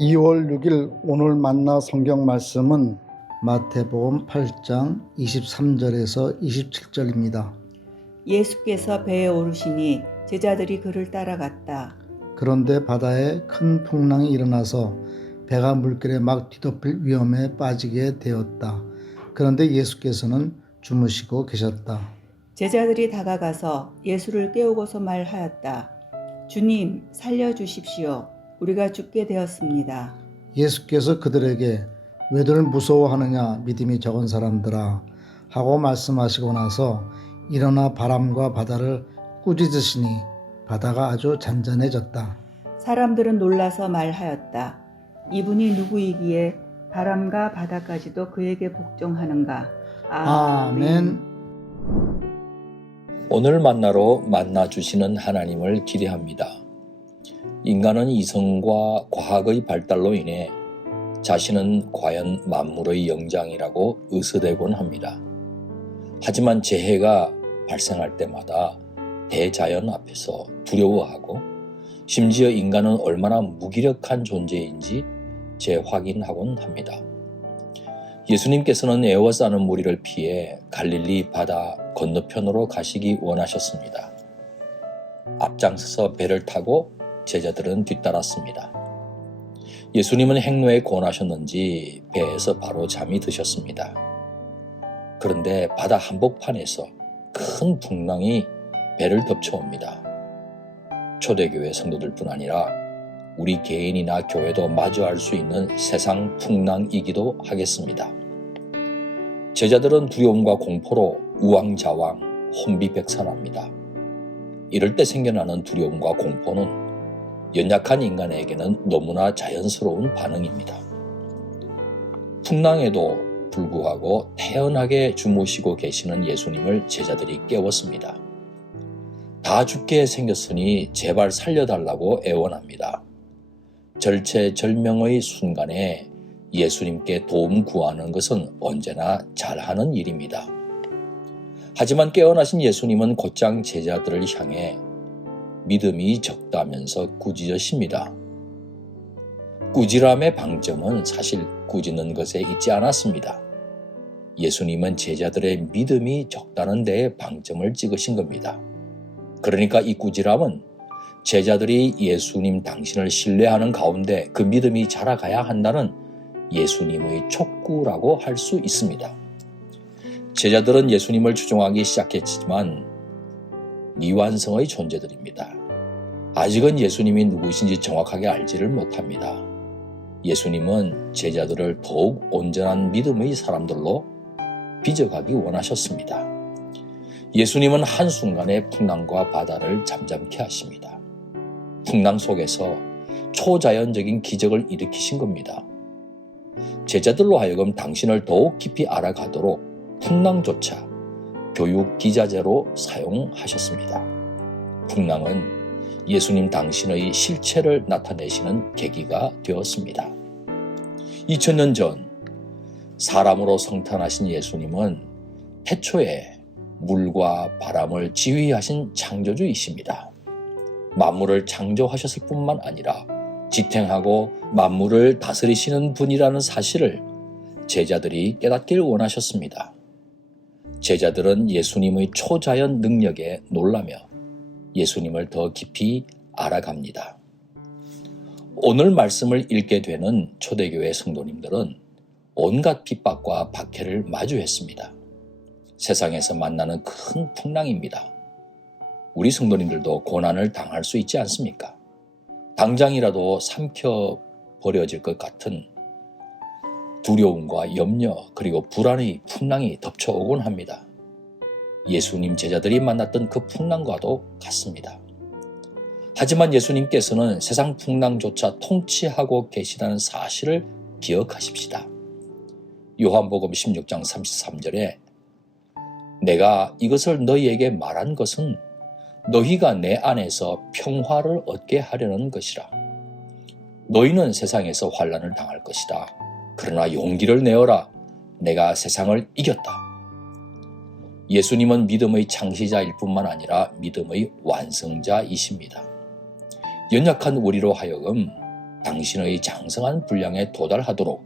2월 6일 오늘 만나 성경 말씀은 마태복음 8장 23절에서 27절입니다. 예수께서 배에 오르시니 제자들이 그를 따라갔다. 그런데 바다에 큰 풍랑이 일어나서 배가 물결에 막 뒤덮일 위험에 빠지게 되었다. 그런데 예수께서는 주무시고 계셨다. 제자들이 다가가서 예수를 깨우고서 말하였다. 주님, 살려주십시오. 우리가 죽게 되었습니다. 예수께서 그들에게 왜들 무서워하느냐 믿음이 적은 사람들아 하고 말씀하시고 나서 일어나 바람과 바다를 꾸짖으시니 바다가 아주 잔잔해졌다. 사람들은 놀라서 말하였다. 이분이 누구이기에 바람과 바다까지도 그에게 복종하는가? 아멘. 오늘 만나로 만나주시는 하나님을 기대합니다. 인간은 이성과 과학의 발달로 인해 자신은 과연 만물의 영장이라고 의서대곤 합니다. 하지만 재해가 발생할 때마다 대자연 앞에서 두려워하고 심지어 인간은 얼마나 무기력한 존재인지 재확인하곤 합니다. 예수님께서는 에워싸는 무리를 피해 갈릴리 바다 건너편으로 가시기 원하셨습니다. 앞장서서 배를 타고 제자들은 뒤따랐습니다. 예수님은 행로에 권하셨는지 배에서 바로 잠이 드셨습니다. 그런데 바다 한복판에서 큰 풍랑이 배를 덮쳐옵니다. 초대교회 성도들뿐 아니라 우리 개인이나 교회도 마주할 수 있는 세상 풍랑이기도 하겠습니다. 제자들은 두려움과 공포로 우왕좌왕 혼비백산합니다. 이럴 때 생겨나는 두려움과 공포는 연약한 인간에게는 너무나 자연스러운 반응입니다. 풍랑에도 불구하고 태연하게 주무시고 계시는 예수님을 제자들이 깨웠습니다. 다 죽게 생겼으니 제발 살려달라고 애원합니다. 절체절명의 순간에 예수님께 도움 구하는 것은 언제나 잘하는 일입니다. 하지만 깨어나신 예수님은 곧장 제자들을 향해 믿음이 적다면서 꾸짖으십니다. 꾸지람의 방점은 사실 꾸짖는 것에 있지 않았습니다. 예수님은 제자들의 믿음이 적다는 데에 방점을 찍으신 겁니다. 그러니까 이 꾸지람은 제자들이 예수님 당신을 신뢰하는 가운데 그 믿음이 자라가야 한다는 예수님의 촉구라고 할 수 있습니다. 제자들은 예수님을 추종하기 시작했지만 미완성의 존재들입니다. 아직은 예수님이 누구신지 정확하게 알지를 못합니다. 예수님은 제자들을 더욱 온전한 믿음의 사람들로 빚어가기 원하셨습니다. 예수님은 한순간에 풍랑과 바다를 잠잠케 하십니다. 풍랑 속에서 초자연적인 기적을 일으키신 겁니다. 제자들로 하여금 당신을 더욱 깊이 알아가도록 풍랑조차 교육 기자재로 사용하셨습니다. 풍랑은 예수님 당신의 실체를 나타내시는 계기가 되었습니다. 2000년 전 사람으로 성탄하신 예수님은 태초에 물과 바람을 지휘하신 창조주이십니다. 만물을 창조하셨을 뿐만 아니라 지탱하고 만물을 다스리시는 분이라는 사실을 제자들이 깨닫길 원하셨습니다. 제자들은 예수님의 초자연 능력에 놀라며 예수님을 더 깊이 알아갑니다. 오늘 말씀을 읽게 되는 초대교회 성도님들은 온갖 핍박과 박해를 마주했습니다. 세상에서 만나는 큰 풍랑입니다. 우리 성도님들도 고난을 당할 수 있지 않습니까? 당장이라도 삼켜버려질 것 같은 두려움과 염려 그리고 불안의 풍랑이 덮쳐오곤 합니다. 예수님 제자들이 만났던 그 풍랑과도 같습니다. 하지만 예수님께서는 세상 풍랑조차 통치하고 계시다는 사실을 기억하십시다. 요한복음 16장 33절에 내가 이것을 너희에게 말한 것은 너희가 내 안에서 평화를 얻게 하려는 것이라. 너희는 세상에서 환난을 당할 것이다. 그러나 용기를 내어라. 내가 세상을 이겼다. 예수님은 믿음의 창시자일 뿐만 아니라 믿음의 완성자이십니다. 연약한 우리로 하여금 당신의 장성한 분량에 도달하도록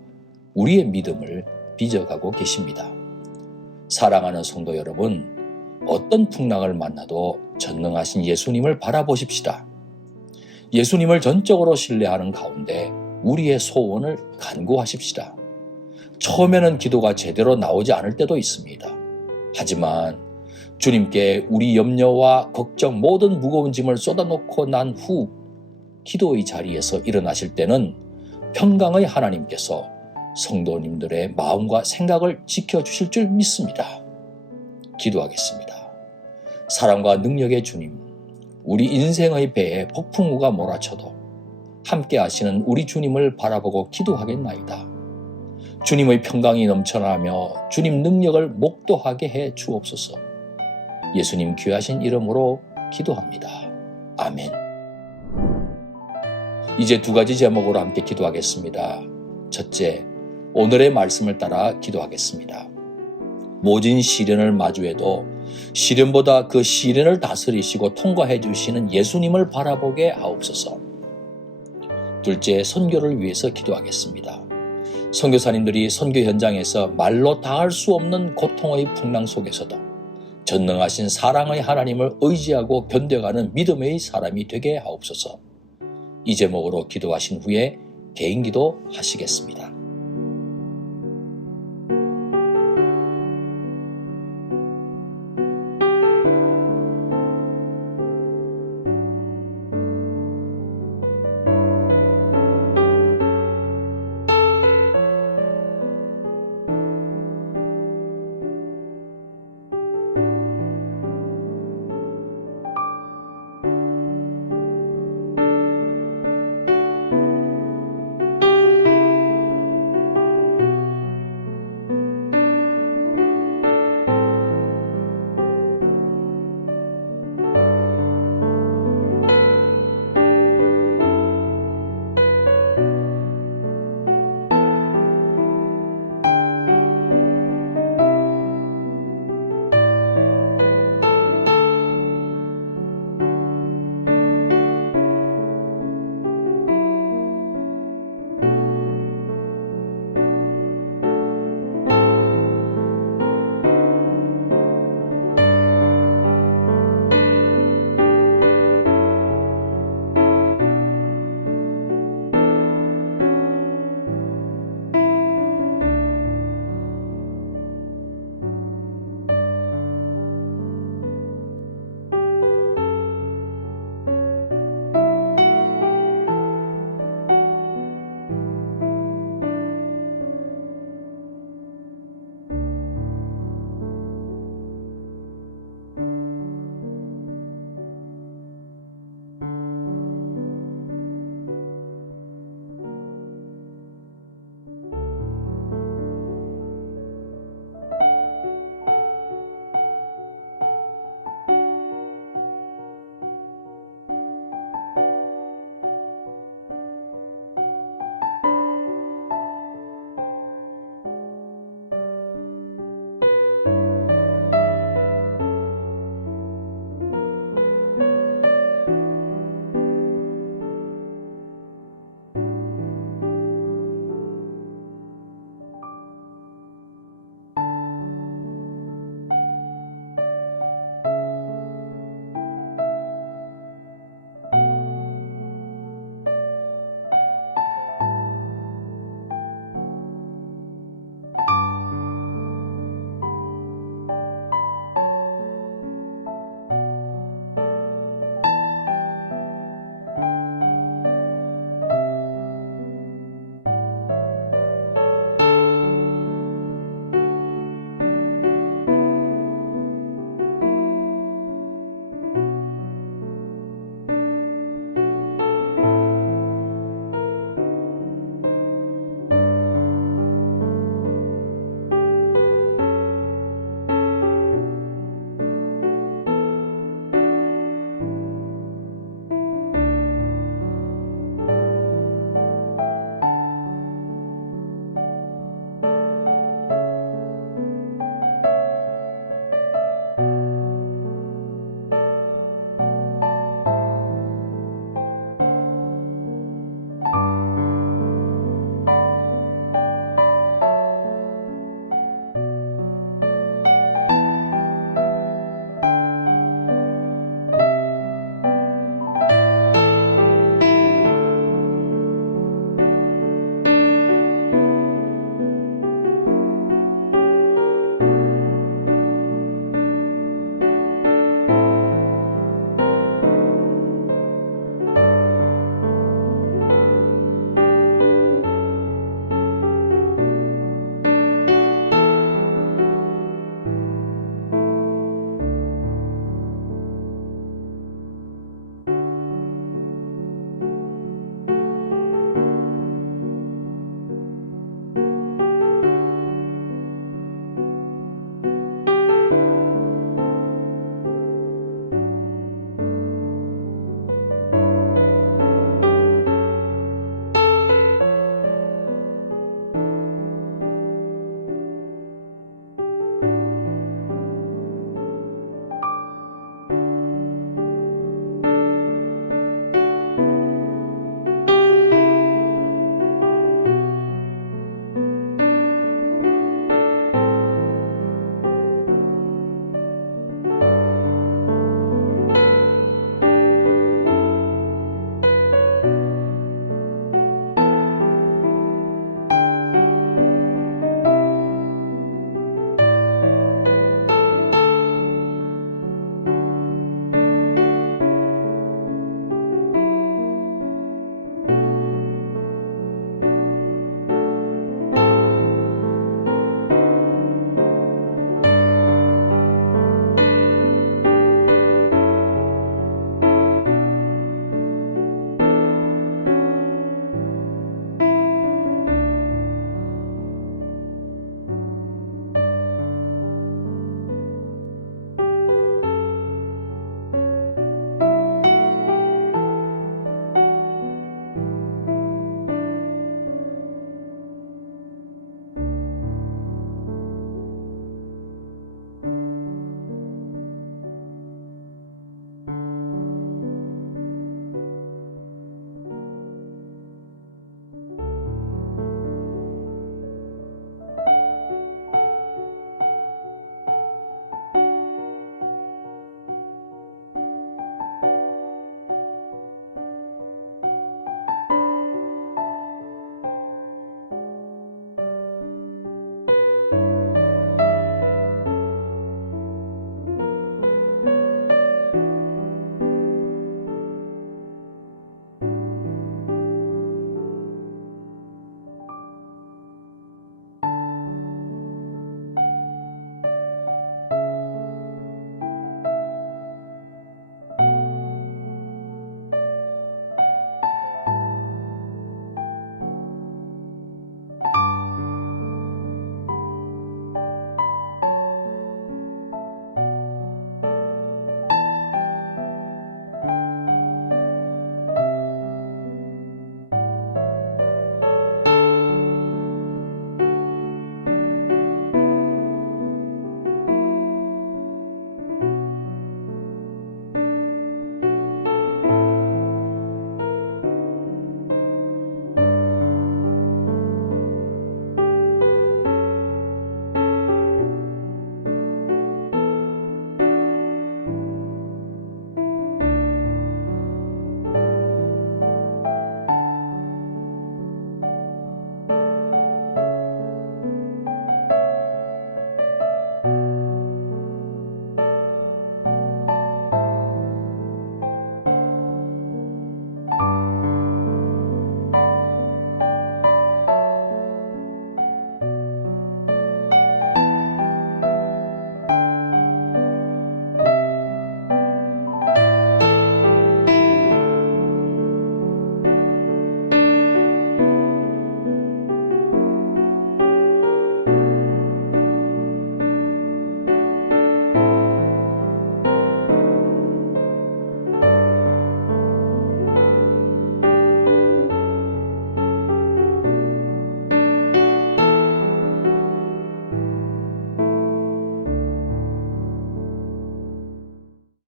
우리의 믿음을 빚어가고 계십니다. 사랑하는 성도 여러분, 어떤 풍랑을 만나도 전능하신 예수님을 바라보십시다. 예수님을 전적으로 신뢰하는 가운데 우리의 소원을 간구하십시다. 처음에는 기도가 제대로 나오지 않을 때도 있습니다. 하지만 주님께 우리 염려와 걱정 모든 무거운 짐을 쏟아놓고 난 후 기도의 자리에서 일어나실 때는 평강의 하나님께서 성도님들의 마음과 생각을 지켜주실 줄 믿습니다. 기도하겠습니다. 사랑과 능력의 주님, 우리 인생의 배에 폭풍우가 몰아쳐도 함께 하시는 우리 주님을 바라보고 기도하겠나이다. 주님의 평강이 넘쳐나며 주님 능력을 목도하게 해 주옵소서. 예수님 귀하신 이름으로 기도합니다. 아멘. 이제 두 가지 제목으로 함께 기도하겠습니다. 첫째, 오늘의 말씀을 따라 기도하겠습니다. 모진 시련을 마주해도 시련보다 그 시련을 다스리시고 통과해 주시는 예수님을 바라보게 하옵소서. 둘째, 선교를 위해서 기도하겠습니다. 선교사님들이 선교 현장에서 말로 다할 수 없는 고통의 풍랑 속에서도 전능하신 사랑의 하나님을 의지하고 견뎌가는 믿음의 사람이 되게 하옵소서. 이 제목으로 기도하신 후에 개인기도 하시겠습니다.